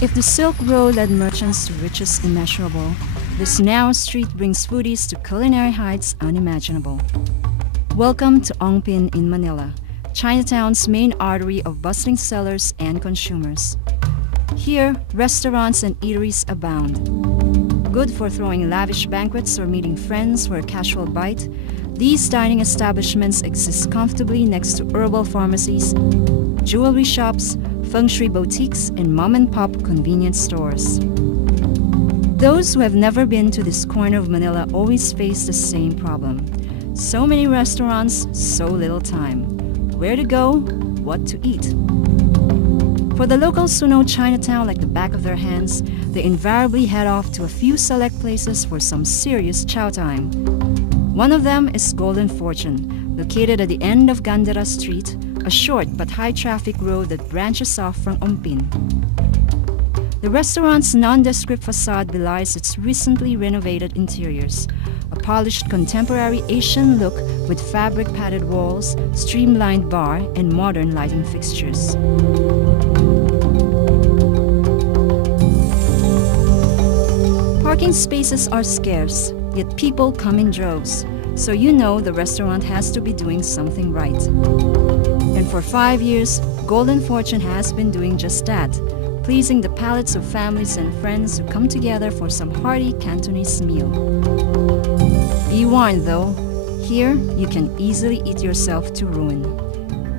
If the Silk Road led merchants to riches immeasurable, this narrow street brings foodies to culinary heights unimaginable. Welcome to Onpin in Manila, Chinatown's main artery of bustling sellers and consumers. Here, restaurants and eateries abound. Good for throwing lavish banquets or meeting friends for a casual bite, these dining establishments exist comfortably next to herbal pharmacies, jewelry shops, feng shui boutiques, and mom-and-pop convenience stores. Those who have never been to this corner of Manila always face the same problem. So many restaurants, so little time. Where to go? What to eat? For the locals who know Chinatown like the back of their hands, they invariably head off to a few select places for some serious chow time. One of them is Golden Fortune, located at the end of Gandara Street, a short but high-traffic road that branches off from Onpin. The restaurant's nondescript facade belies its recently renovated interiors, a polished contemporary Asian look with fabric-padded walls, streamlined bar, and modern lighting fixtures. Parking spaces are scarce, yet people come in droves, so you know the restaurant has to be doing something right. And for 5 years, Golden Fortune has been doing just that, pleasing the palates of families and friends who come together for some hearty Cantonese meal. Be warned though, here you can easily eat yourself to ruin.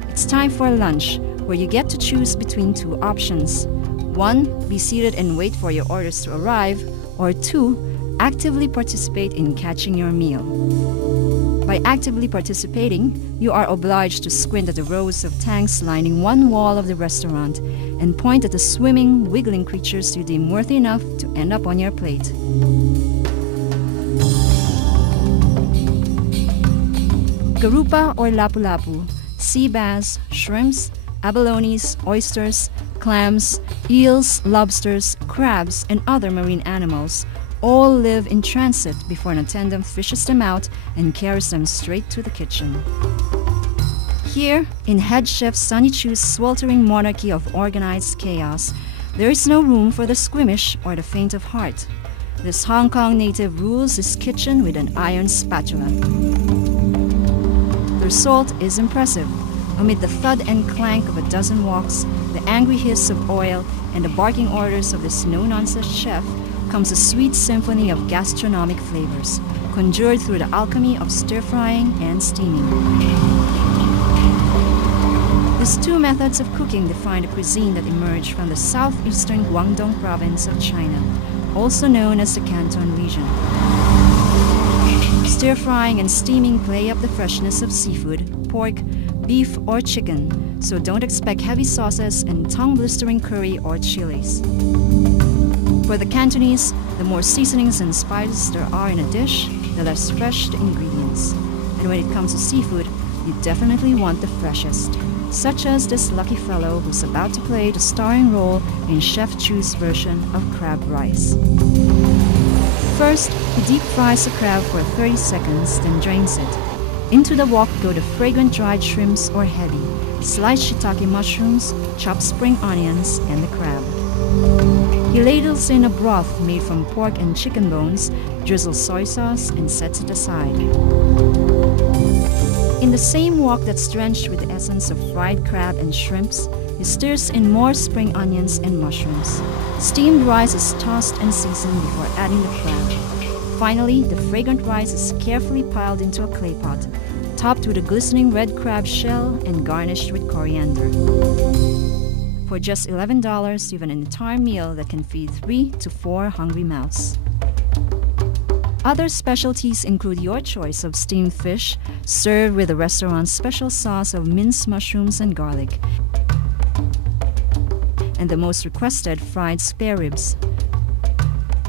It's time for lunch, where you get to choose between two options. 1. Be seated and wait for your orders to arrive, or 2. Actively participate in catching your meal. By actively participating, you are obliged to squint at the rows of tanks lining one wall of the restaurant and point at the swimming, wiggling creatures you deem worthy enough to end up on your plate. Garupa or lapu-lapu, sea bass, shrimps, abalones, oysters, clams, eels, lobsters, crabs, and other marine animals all live in transit before an attendant fishes them out and carries them straight to the kitchen. Here, in head chef Sunny Chu's sweltering monarchy of organized chaos, there is no room for the squeamish or the faint of heart. This Hong Kong native rules his kitchen with an iron spatula. The result is impressive. Amid the thud and clank of a dozen woks, the angry hiss of oil, and the barking orders of this no-nonsense chef, comes a sweet symphony of gastronomic flavors, conjured through the alchemy of stir-frying and steaming. These two methods of cooking define the cuisine that emerged from the southeastern Guangdong province of China, also known as the Canton region. Stir-frying and steaming play up the freshness of seafood, pork, beef, or chicken, so don't expect heavy sauces and tongue-blistering curry or chilies. For the Cantonese, the more seasonings and spices there are in a dish, the less fresh the ingredients. And when it comes to seafood, you definitely want the freshest, such as this lucky fellow who's about to play the starring role in Chef Chu's version of crab rice. First, he deep fries the crab for 30 seconds, then drains it. Into the wok go the fragrant dried shrimps or heavy, sliced shiitake mushrooms, chopped spring onions, and the crab. He ladles in a broth made from pork and chicken bones, drizzles soy sauce, and sets it aside. In the same wok that's drenched with the essence of fried crab and shrimps, he stirs in more spring onions and mushrooms. Steamed rice is tossed and seasoned before adding the crab. Finally, the fragrant rice is carefully piled into a clay pot, topped with a glistening red crab shell and garnished with coriander. For just $11, you have an entire meal that can feed 3 to 4 hungry mouths. Other specialties include your choice of steamed fish, served with the restaurant's special sauce of minced mushrooms and garlic, and the most requested fried spare ribs.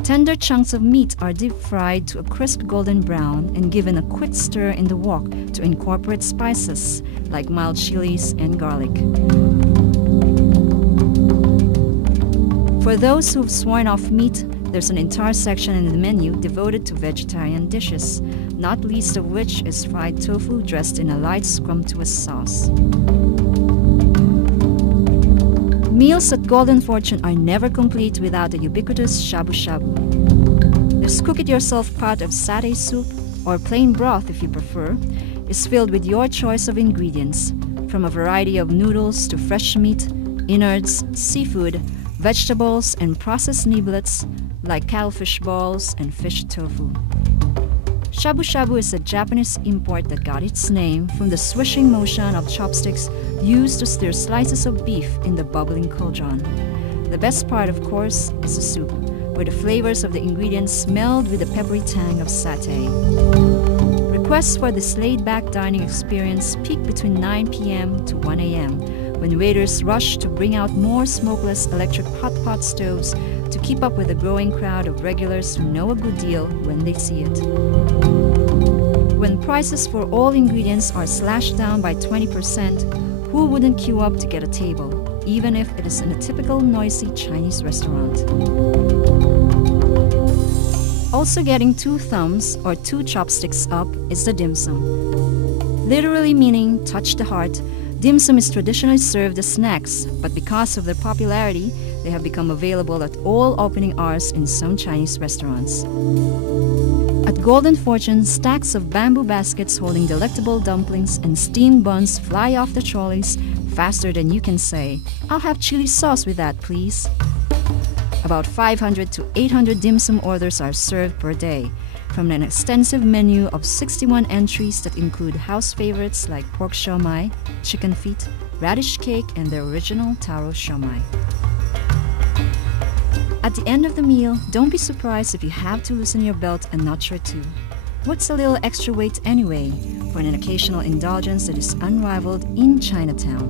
Tender chunks of meat are deep-fried to a crisp golden brown and given a quick stir in the wok to incorporate spices like mild chilies and garlic. For those who've sworn off meat, there's an entire section in the menu devoted to vegetarian dishes, not least of which is fried tofu dressed in a light scrumptious sauce. Meals at Golden Fortune are never complete without the ubiquitous Shabu Shabu. This cook-it-yourself pot of satay soup, or plain broth if you prefer, is filled with your choice of ingredients, from a variety of noodles to fresh meat, innards, seafood, vegetables, and processed niblets like cuttlefish balls and fish tofu. Shabu Shabu is a Japanese import that got its name from the swishing motion of chopsticks used to stir slices of beef in the bubbling cauldron. The best part, of course, is the soup, where the flavors of the ingredients meld with the peppery tang of satay. Requests for this laid-back dining experience peak between 9 p.m. to 1 a.m., when waiters rush to bring out more smokeless electric hot pot stoves to keep up with the growing crowd of regulars who know a good deal when they see it. When prices for all ingredients are slashed down by 20%, who wouldn't queue up to get a table, even if it is in a typical noisy Chinese restaurant? Also getting 2 thumbs or 2 chopsticks up is the dim sum. Literally meaning touch the heart, dim sum is traditionally served as snacks, but because of their popularity, they have become available at all opening hours in some Chinese restaurants. At Golden Fortune, stacks of bamboo baskets holding delectable dumplings and steamed buns fly off the trolleys faster than you can say, "I'll have chili sauce with that, please." About 500 to 800 dim sum orders are served per day, from an extensive menu of 61 entries that include house favorites like pork siomai, chicken feet, radish cake, and the original taro siomai. At the end of the meal, don't be surprised if you have to loosen your belt a notch or 2. What's a little extra weight anyway, for an occasional indulgence that is unrivaled in Chinatown?